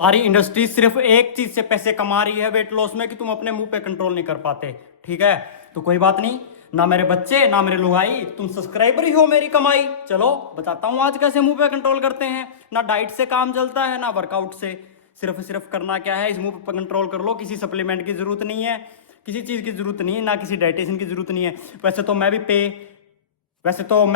सारी इंडस्ट्री सिर्फ एक चीज से पैसे कमा रही है वेट लॉस में, कि तुम अपने मुंह पे कंट्रोल नहीं कर पाते। ठीक है, तो कोई बात नहीं, ना मेरे बच्चे ना मेरे लुगाई, तुम सब्सक्राइबर ही हो मेरी कमाई। चलो बताता हूँ आज कैसे मुंह पे कंट्रोल करते हैं। ना डाइट से काम चलता है ना वर्कआउट से, सिर्फ करना क्या है, इस मुंह पे कंट्रोल कर लो। किसी सप्लीमेंट की जरूरत नहीं है, किसी चीज की जरूरत नहीं है, ना किसी डाइटिशियन की जरूरत नहीं है। वैसे तो मैं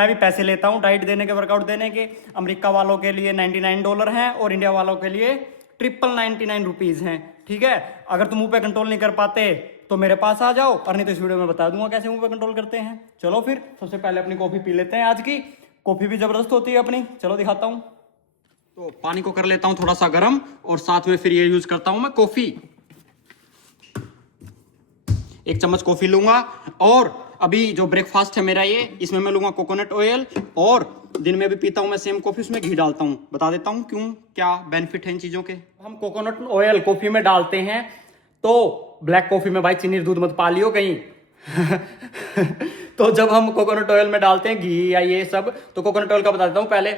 भी पैसे लेता हूँ डाइट देने के, वर्कआउट देने के। अमेरिका वालों के लिए $99 हैं और इंडिया वालों के लिए $999 हैं। ठीक है, अगर तुम मुंह पे कंट्रोल नहीं कर पाते तो मेरे पास आ जाओ, और नहीं तो इस वीडियो में बता दूंगा कैसे मुंह पे कंट्रोल करते हैं। चलो फिर सबसे पहले अपनी कॉफी पी लेते हैं। आज की कॉफी भी जबरदस्त होती है अपनी, चलो दिखाता हूँ। तो पानी को कर लेता हूँ थोड़ा सा गर्म, और साथ में फिर ये यूज करता हूँ मैं कॉफी। 1 चम्मच कॉफी लूंगा, और अभी जो ब्रेकफास्ट है मेरा ये, इसमें मैं लूंगा कोकोनट ऑयल, और दिन में भी पीता हूं मैं सेम कॉफी, उसमें घी डालता हूं। बता देता हूं क्यों, क्या बेनिफिट है इन चीजों के। हम कोकोनट ऑयल कॉफी में डालते हैं तो ब्लैक कॉफी में भाई चीनी दूध मत पा लियो कहीं। तो जब हम कोकोनट ऑयल में डालते हैं घी या ये सब, तो कोकोनट ऑयल का बता देता हूं पहले।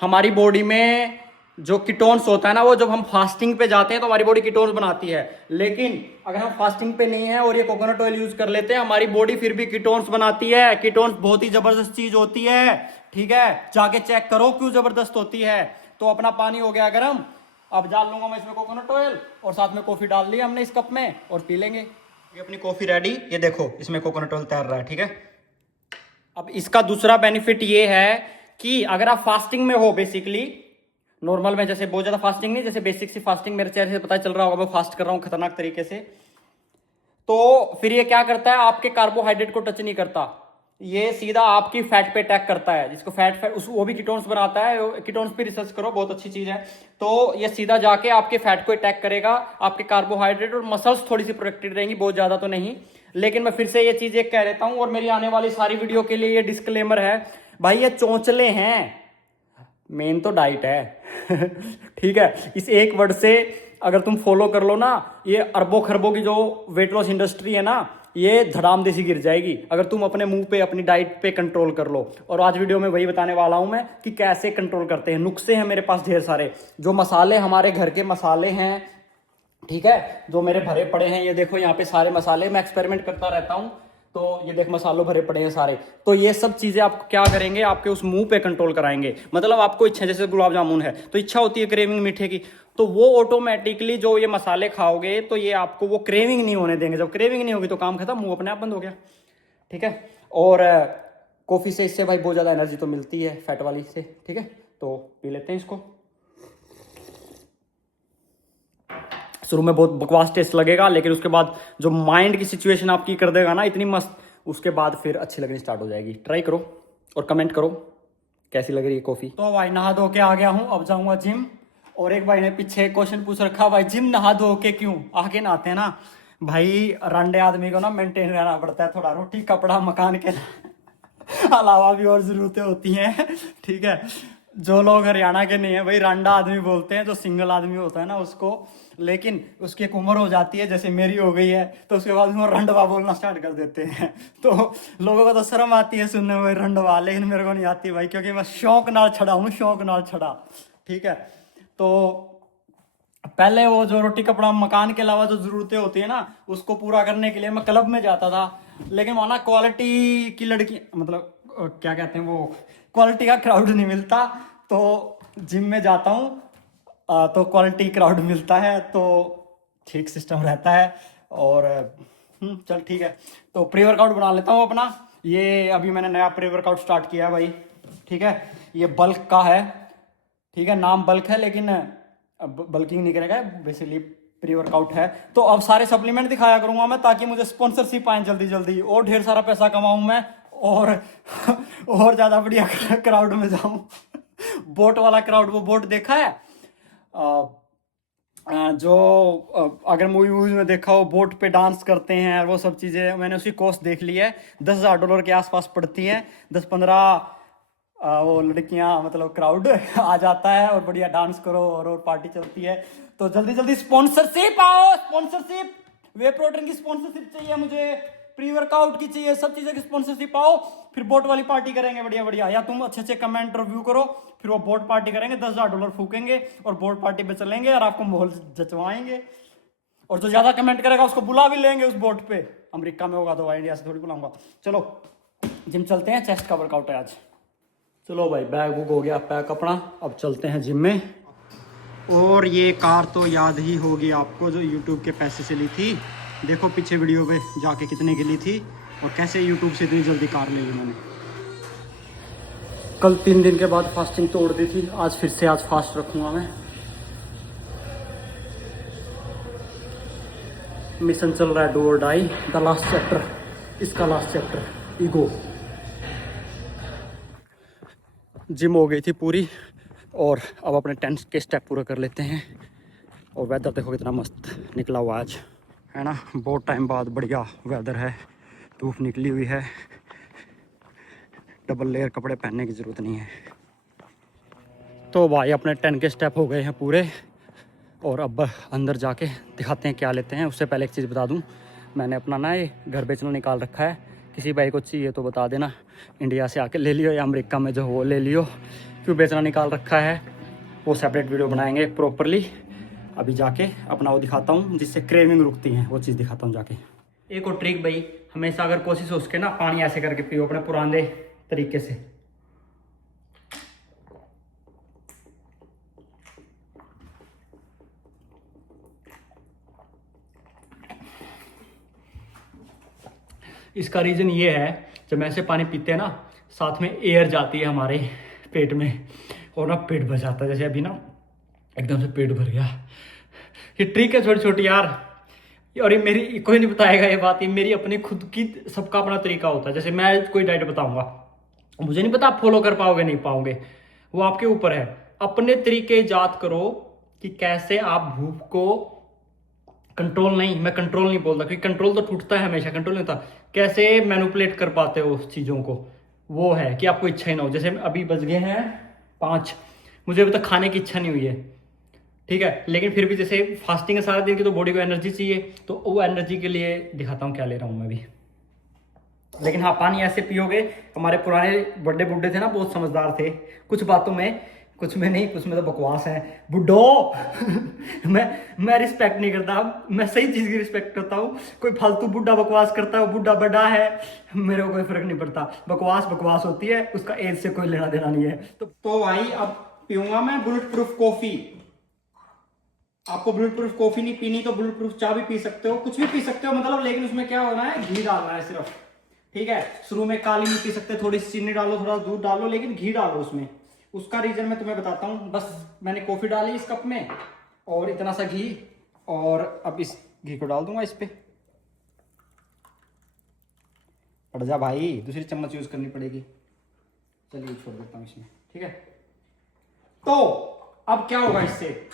हमारी बॉडी में जो कीटोन्स होता है ना, वो जब हम फास्टिंग पे जाते हैं तो हमारी बॉडी कीटोन्स बनाती है। लेकिन अगर हम फास्टिंग पे नहीं है और ये कोकोनट ऑयल यूज कर लेते हैं, हमारी बॉडी फिर भी कीटोन्स बनाती है। कीटोन्स बहुत ही जबरदस्त चीज होती है। ठीक है, जाके चेक करो क्यों जबरदस्त होती है। तो अपना पानी हो गया गर्म, अब डाल लूंगा मैं इसमें कोकोनट ऑयल, और साथ में कॉफी डाल ली हमने इस कप में, और पी लेंगे। ये अपनी कॉफी रेडी, ये देखो इसमें कोकोनट ऑयल तैर रहा है। ठीक है, अब इसका दूसरा बेनिफिट ये है कि अगर आप फास्टिंग में हो, बेसिकली नॉर्मल में, जैसे बहुत ज्यादा फास्टिंग नहीं, जैसे बेसिक सी फास्टिंग, मेरे चेहरे से पता चल रहा होगा मैं फास्ट कर रहा हूं खतरनाक तरीके से, तो फिर ये क्या करता है, आपके कार्बोहाइड्रेट को टच नहीं करता, ये सीधा आपकी फैट पे अटैक करता है। जिसको फैट वो भी कीटोन्स बनाता है, कीटोन्स पे रिसर्च करो, बहुत अच्छी चीज है। तो ये सीधा जाके आपके फैट को अटैक करेगा, आपके कार्बोहाइड्रेट और मसल्स थोड़ी सी प्रोटेक्टेड रहेंगी, बहुत ज्यादा तो नहीं। लेकिन मैं फिर से ये चीज एक कह देता हूं, और मेरी आने वाली सारी वीडियो के लिए ये डिस्क्लेमर है, भाई ये चौंचले हैं, मेन तो डाइट है। ठीक है, इस एक वर्ड से अगर तुम फॉलो कर लो ना, ये अरबों खरबों की जो वेट लॉस इंडस्ट्री है ना, ये धड़ाम देसी गिर जाएगी, अगर तुम अपने मुंह पे अपनी डाइट पे कंट्रोल कर लो। और आज वीडियो में वही बताने वाला हूं मैं कि कैसे कंट्रोल करते हैं। नुस्खे हैं मेरे पास ढेर सारे, जो मसाले हमारे घर के मसाले हैं, ठीक है, जो मेरे भरे पड़े हैं, ये देखो यहाँ पे सारे मसाले, मैं एक्सपेरिमेंट करता रहता हूँ। तो ये देख मसालों भरे पड़े हैं सारे। तो ये सब चीजें आप क्या करेंगे, आपके उस मुंह पे कंट्रोल कराएंगे। मतलब आपको इच्छा, जैसे गुलाब जामुन है तो इच्छा होती है क्रेविंग मीठे की, तो वो ऑटोमेटिकली जो ये मसाले खाओगे तो ये आपको वो क्रेविंग नहीं होने देंगे। जब क्रेविंग नहीं होगी तो काम खत्म, मुंह अपने आप बंद हो गया। ठीक है, और कॉफी से इससे भाई बहुत ज्यादा एनर्जी तो मिलती है, फैट वाली से। ठीक है, तो पी लेते हैं इसको। शुरू में बहुत बकवास टेस्ट लगेगा, लेकिन उसके बाद जो माइंड की सिचुएशन आपकी कर देगा ना इतनी मस्त, उसके बाद फिर अच्छी लगनी स्टार्ट हो जाएगी। ट्राई करो और कमेंट करो कैसी लग रही है कॉफी। तो भाई नहा धो के आ गया हूँ, अब जाऊंगा जिम। और एक भाई ने पीछे क्वेश्चन पूछ रखा, भाई जिम नहा धो के क्यों, आके नहाते हैं ना भाई। रंडे आदमी को ना मेंटेन रहना पड़ता है थोड़ा, रोटी कपड़ा मकान के अलावा भी और जरूरतें होती हैं। ठीक है, जो लोग हरियाणा के नहीं है भाई, रांडा आदमी बोलते हैं जो सिंगल आदमी होता है ना उसको। लेकिन उसकी एक उम्र हो जाती है, जैसे मेरी हो गई है, तो उसके बाद वो रंडवा बोलना स्टार्ट कर देते हैं। तो लोगों को तो शर्म आती है सुनने में रंडवा, लेकिन मेरे को नहीं आती भाई, क्योंकि मैं शौक नाल छड़ा हूँ, शौक नाल छड़ा। ठीक है, तो पहले वो जो रोटी कपड़ा मकान के अलावा जो जरूरतें होती है ना, उसको पूरा करने के लिए मैं क्लब में जाता था। लेकिन वहां ना क्वालिटी की लड़की, मतलब क्या कहते हैं वो, क्वालिटी का क्राउड नहीं मिलता। तो जिम में जाता हूँ तो क्वालिटी क्राउड मिलता है, तो ठीक सिस्टम रहता है। और चल ठीक है, तो प्री वर्कआउट बना लेता हूँ अपना। ये अभी मैंने नया प्री वर्कआउट स्टार्ट किया है भाई। ठीक है, ये बल्क का है। ठीक है, नाम बल्क है, लेकिन बल्किंग नहीं करेगा, बेसिकली प्री वर्कआउट है। तो अब सारे सप्लीमेंट दिखाया करूंगा मैं, ताकि मुझे स्पॉन्सरशिप आए जल्दी जल्दी, और ढेर सारा पैसा कमाऊं मैं, और ज्यादा बढ़िया क्राउड में जाऊं। बोट वाला क्राउड, वो बोट देखा है जो अगर मूवी में देखा हो, बोट पे डांस करते हैं, वो सब चीजें मैंने उसी कॉस्ट देख ली है। $10,000 के आसपास पड़ती हैं। 10-15 वो लड़कियां, मतलब क्राउड आ जाता है, और बढ़िया डांस करो, और पार्टी चलती है। तो जल्दी जल्दी स्पॉन्सरशिप आओ, स्पॉन्सरशिप वे प्रोटीन की स्पॉन्सरशिप चाहिए मुझे। प्री वर्कआउट की चाहिए, सब चीज़ें की स्पॉन्सरशिप पाओ, फिर बोट वाली पार्टी करेंगे बढ़िया बढ़िया। या तुम अच्छे अच्छे कमेंट रिव्यू करो, फिर वो बोट पार्टी करेंगे, $10,000 फूकेंगे और बोट पार्टी पे चलेंगे और आपको माहौल जचवाएंगे। और जो ज़्यादा कमेंट करेगा उसको बुला भी लेंगे उस बोट पे। अमेरिका में होगा तो भाई इंडिया से थोड़ी बुलाऊंगा। चलो जिम चलते हैं, चेस्ट का वर्कआउट है आज। चलो भाई बैग बुक हो गया पैक अपना, अब चलते हैं जिम में। और ये कार तो याद ही होगी आपको जो यूट्यूब के पैसे से ली थी। देखो पीछे वीडियो पे जाके कितने की ली थी और कैसे यूट्यूब से इतनी जल्दी कार ले ली मैंने। कल 3 दिन के बाद फास्टिंग तोड़ दी थी, आज फिर से आज फास्ट रखूँगा मैं। मिशन चल रहा है डू और डाई, द लास्ट चैप्टर, इसका लास्ट चैप्टर ईगो। जिम हो गई थी पूरी और अब अपने 10 के स्टेप पूरा कर लेते हैं। और वेदर देखो कितना मस्त निकला हुआ आज, है ना। बहुत टाइम बाद बढ़िया वेदर है, धूप निकली हुई है, डबल लेयर कपड़े पहनने की ज़रूरत नहीं है। तो भाई अपने 10 के स्टेप हो गए हैं पूरे और अब अंदर जाके दिखाते हैं क्या लेते हैं। उससे पहले एक चीज़ बता दूं, मैंने अपना ना ये घर बेचना निकाल रखा है, किसी भाई को चाहिए तो बता देना, इंडिया से आके ले लियो या अमेरिका में जो वो ले लियो। क्यों बेचना निकाल रखा है वो सेपरेट वीडियो बनाएंगे प्रॉपरली। अभी जाके अपना वो दिखाता हूँ जिससे क्रेविंग रुकती है, वो चीज़ दिखाता हूँ जाके। एक और ट्रिक भाई, हमेशा अगर कोशिश हो उसके ना पानी ऐसे करके पियो अपने पुराने तरीके से। इसका रीज़न ये है, जब ऐसे पानी पीते हैं ना साथ में एयर जाती है हमारे पेट में और ना पेट भर जाता है। जैसे अभी ना एकदम से पेट भर गया। ये ट्रिक है छोटी छोटी यार, और ये मेरी कोई नहीं बताएगा ये बात, ये मेरी अपनी खुद की, सबका अपना तरीका होता है। जैसे मैं कोई डाइट बताऊंगा, मुझे नहीं पता आप फॉलो कर पाओगे नहीं पाओगे, वो आपके ऊपर है। अपने तरीके ईजाद करो कि कैसे आप भूख को कंट्रोल, नहीं मैं कंट्रोल नहीं बोलता क्योंकि कंट्रोल तो टूटता है हमेशा, कंट्रोल नहीं होता। कैसे मैनिपुलेट कर पाते हो उस चीज़ों को, वो है कि आपको इच्छा ही ना हो। जैसे अभी बज गए हैं 5, मुझे अभी तक खाने की इच्छा नहीं हुई है, ठीक है, लेकिन फिर भी जैसे फास्टिंग है सारा दिन की तो बॉडी को एनर्जी चाहिए, तो वो एनर्जी के लिए दिखाता हूँ क्या ले रहा हूँ मैं भी। लेकिन हाँ पानी ऐसे पियोगे, हमारे पुराने बड़े बुड्ढे थे ना बहुत समझदार थे कुछ बातों में, कुछ में नहीं, कुछ में तो बकवास है बुड्ढो। मैं रिस्पेक्ट नहीं करता, मैं सही चीज़ की रिस्पेक्ट करता हूँ। कोई फालतू बुड्ढा बकवास करता है, बुड्ढा बड़ा है, मेरे को कोई फर्क नहीं पड़ता। बकवास बकवास होती है, उसका एज से कोई लेना देना नहीं है। तो भाई अब पीऊंगा मैं बुलेट प्रूफ कॉफी। आपको बुलेट प्रूफ कॉफी नहीं पीनी तो बुलेट प्रूफ चाय भी पी सकते हो, कुछ भी पी सकते हो मतलब, लेकिन उसमें क्या होना है, घी डालना है सिर्फ, ठीक है। शुरू में काली नहीं पी सकते, थोड़ी सी चीनी डालो, थोड़ा दूध डालो, लेकिन घी डालो उसमें। उसका रीजन मैं तुम्हें बताता हूँ। बस मैंने कॉफी डाली इस कप में और इतना सा घी, और अब इस घी को डाल दूंगा इस पे। पड़ जा भाई, दूसरी चम्मच यूज करनी पड़ेगी। चलिए छोड़ देता हूँ इसमें, ठीक है। तो अब क्या होगा इससे,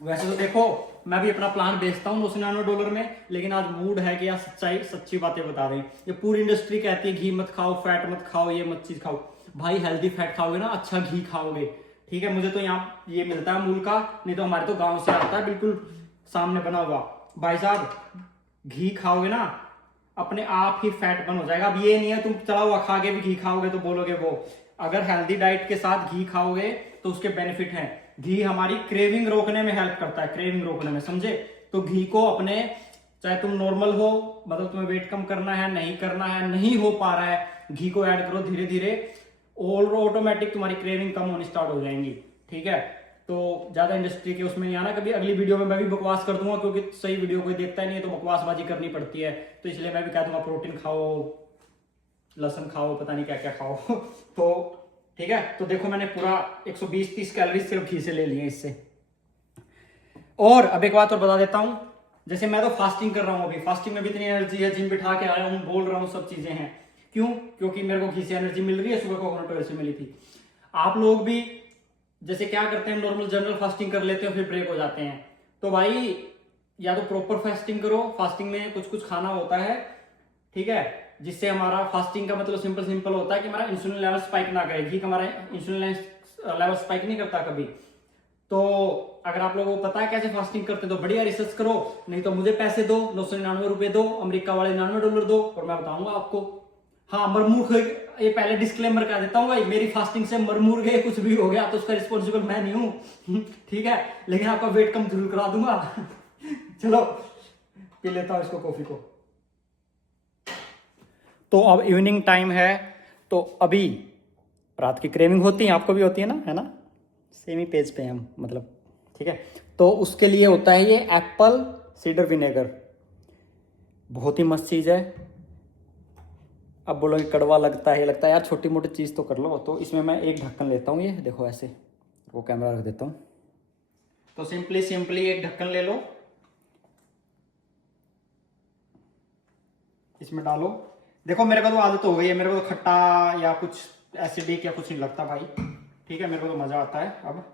वैसे तो देखो मैं भी अपना प्लान बेचता हूँ $999 में, लेकिन आज मूड है कि यार सच्ची बातें बता दें। ये पूरी इंडस्ट्री कहती है घी मत खाओ, फैट मत खाओ, ये मत चीज खाओ। भाई हेल्दी फैट खाओगे ना, अच्छा घी खाओगे, ठीक है। मुझे तो यहाँ ये मिलता है मूल का, नहीं तो हमारे तो गांव से आता है बिल्कुल सामने बना हुआ। भाई साहब घी खाओगे ना अपने आप ही फैट बर्न हो जाएगा। अब ये नहीं है तुम चला हुआ खा के भी घी खाओगे तो बोलोगे वो। अगर हेल्दी डाइट के साथ घी खाओगे तो उसके बेनिफिट हैं। घी हमारी क्रेविंग रोकने में हेल्प करता है, क्रेविंग रोकने में, समझे। तो घी को अपने, चाहे तुम नॉर्मल हो, मतलब तुम्हें वेट कम करना है, नहीं करना है, नहीं हो पा रहा है, घी को ऐड करो धीरे धीरे, और ऑटोमेटिक तुम्हारी क्रेविंग कम होनी स्टार्ट हो जाएंगी, ठीक है। तो ज्यादा इंडस्ट्री के उसमें नहीं आना। कभी अगली वीडियो में मैं भी बकवास कर दूंगा, क्योंकि सही वीडियो कोई देखता ही नहीं है तो बकवासबाजी करनी पड़ती है, तो इसलिए मैं भी कह दूंगा प्रोटीन खाओ, लहसुन खाओ, पता नहीं क्या क्या खाओ। तो ठीक है। तो देखो मैंने पूरा 120-30 कैलोरी सिर्फ घी से ले लिए इससे। और अब एक बात और बता देता हूं, जैसे मैं तो फास्टिंग कर रहा हूं, अभी फास्टिंग में भी इतनी एनर्जी है, जिम बिठा के आया हूं, बोल रहा हूं, सब चीजें हैं। क्यों? क्योंकि मेरे को घी से एनर्जी मिल रही है, सुबह कोकोनट ऑयल से मिली थी। आप लोग भी जैसे क्या करते हैं, नॉर्मल जनरल फास्टिंग कर लेते हो फिर ब्रेक हो जाते हैं। तो भाई या तो प्रॉपर फास्टिंग करो, फास्टिंग में कुछ कुछ खाना होता है, ठीक है, जिससे हमारा फास्टिंग का मतलब सिंपल होता है कि हमारा इंसुलिन लेवल स्पाइक ना करे। घी हमारा इंसुलिन लेवल स्पाइक नहीं करता कभी, तो अगर आप लोगों को पता है कैसे फास्टिंग करते हैं तो बढ़िया रिसर्च करो, नहीं तो मुझे पैसे दो, 999 रुपए दो, अमेरिका वाले $99 दो और मैं बताऊंगा आपको। हाँ, मरमूर्ख, ये पहले डिस्क्लेमर कर देता हूँ भाई, मेरी फास्टिंग से मरमूर गए कुछ भी हो गया तो उसका रिस्पॉन्सिबल मैं नहीं हूँ। ठीक है, लेकिन आपका वेट कम जरूर करा दूंगा। चलो पी लेता हूँ इसको, कॉफी को। तो अब इवनिंग टाइम है, तो अभी रात की क्रेविंग होती है, आपको भी होती है ना, है ना, सेम ही पेज पे हम मतलब। ठीक है, तो उसके लिए होता है ये एप्पल सीडर विनेगर, बहुत ही मस्त चीज़ है। अब बोलोगे कड़वा लगता है, लगता है यार छोटी मोटी चीज़ तो कर लो। तो इसमें मैं एक ढक्कन लेता हूँ, ये देखो ऐसे, वो कैमरा रख देता हूँ। तो सिंपली एक ढक्कन ले लो, इसमें डालो। देखो मेरे को तो आदत हो गई है, मेरे को तो खट्टा या कुछ एसिडिक या कुछ नहीं लगता भाई। ठीक है, मेरे को तो मजा आता है। अब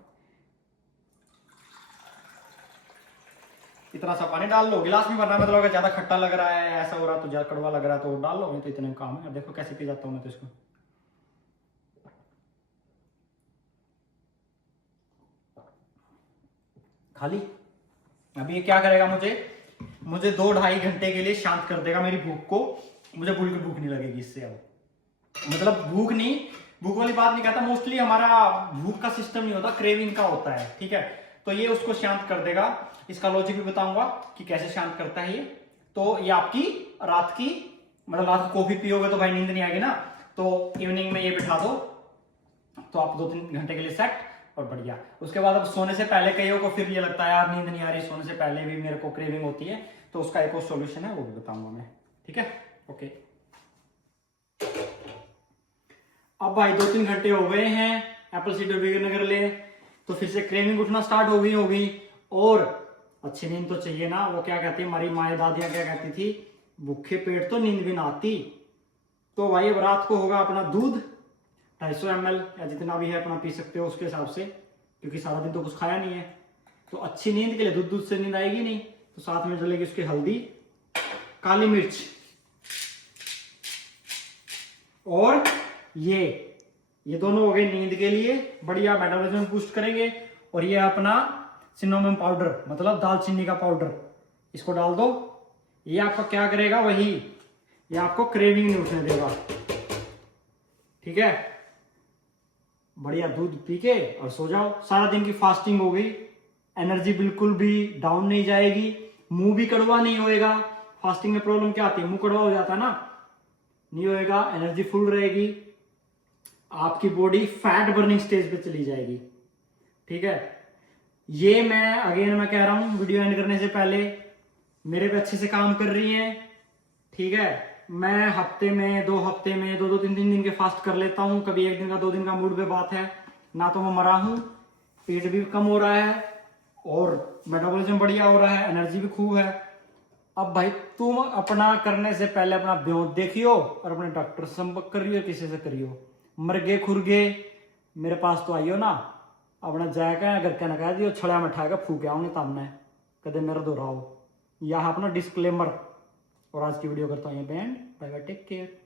इतना सा पानी डाल लो, गिलास में भरना, मतलब अगर ज्यादा खट्टा लग रहा है, ऐसा हो रहा है तो ज्यादा कड़वा लग रहा है तो डाल लो, नहीं तो इतने काम है। अब देखो कैसे पी जाता हूँ मैं तो इसको। खाली अभी ये क्या करेगा, मुझे 2-2.5 घंटे के लिए शांत कर देगा मेरी भूख को। मुझे बिल्कुल भूख नहीं लगेगी इससे। अब मतलब भूख वाली बात नहीं कहता, मोस्टली हमारा भूख का सिस्टम नहीं होता, क्रेविंग का होता है। ठीक है, तो ये उसको शांत कर देगा। इसका लॉजिक भी बताऊंगा कि कैसे शांत करता है ये। तो ये आपकी रात की, मतलब रात को कॉफी पियोगे तो भाई नींद नहीं आएगी ना, तो इवनिंग में ये बिठा दो तो आप 2-3 घंटे के लिए सेट और बढ़िया। उसके बाद अब सोने से पहले कईयों को फिर ये लगता है यार नींद नहीं आ रही, सोने से पहले भी मेरे को क्रेविंग होती है, तो उसका एक और सॉल्यूशन है, वो भी बताऊंगा मैं। ठीक है, ओके। अब भाई 2-3 घंटे हो गए हैं एप्पल सीडर विनेगर ले, तो फिर से क्रेविंग उठना स्टार्ट हो गई और अच्छी नींद तो चाहिए ना। वो क्या कहती है हमारी माएँ दादियाँ, क्या कहती थी, भूखे पेट तो नींद भी ना आती। तो भाई अब रात को होगा अपना दूध 250 ml या जितना भी है अपना पी सकते हो उसके हिसाब से, क्योंकि सारा दिन तो कुछ खाया नहीं है। तो अच्छी नींद के लिए दूध से नींद आएगी नहीं, तो साथ में डलेगी उसकी हल्दी, काली मिर्च और ये दोनों हो गए नींद के लिए बढ़िया, मेटाबॉलिज्म बूस्ट करेंगे। और ये अपना सिनेमन पाउडर, मतलब दालचीनी का पाउडर, इसको डाल दो। ये आपका क्या करेगा, वही ये आपको क्रेविंग नहीं उठने देगा। ठीक है, बढ़िया दूध पी के और सो जाओ। सारा दिन की फास्टिंग हो गई, एनर्जी बिल्कुल भी डाउन नहीं जाएगी, मुंह भी कड़वा नहीं होएगा। फास्टिंग में प्रॉब्लम क्या आती है, मुंह कड़वा हो जाता है ना, नहीं होएगा, एनर्जी फुल रहेगी, आपकी बॉडी फैट बर्निंग स्टेज पे चली जाएगी। ठीक है, ये मैं कह रहा हूं वीडियो एंड करने से पहले, मेरे पे अच्छे से काम कर रही हैं। ठीक है, मैं हफ्ते में 2 हफ्ते में 2-2-3-3 दिन के फास्ट कर लेता हूँ, कभी 1 दिन का 2 दिन का, मूड पे बात है ना। तो मैं मरा हूँ, पेट भी कम हो रहा है और मेटाबॉलिज्म बढ़िया हो रहा है, एनर्जी भी खूब है। अब भाई तुम अपना करने से पहले अपना ब्यों देखियो और अपने डॉक्टर से संपर्क करियो, किसी से करियो। मरगे खुरगे मेरे पास तो आइयो ना, अपना जाएगा अगर कहना कह दियो छड़ा में ठाकर फूके आओ, नहीं तमने कदे मेरा दोहराओ। यह अपना डिस्क्लेमर। और आज की वीडियो करता हूँ ये बैंड। Bye bye, take care.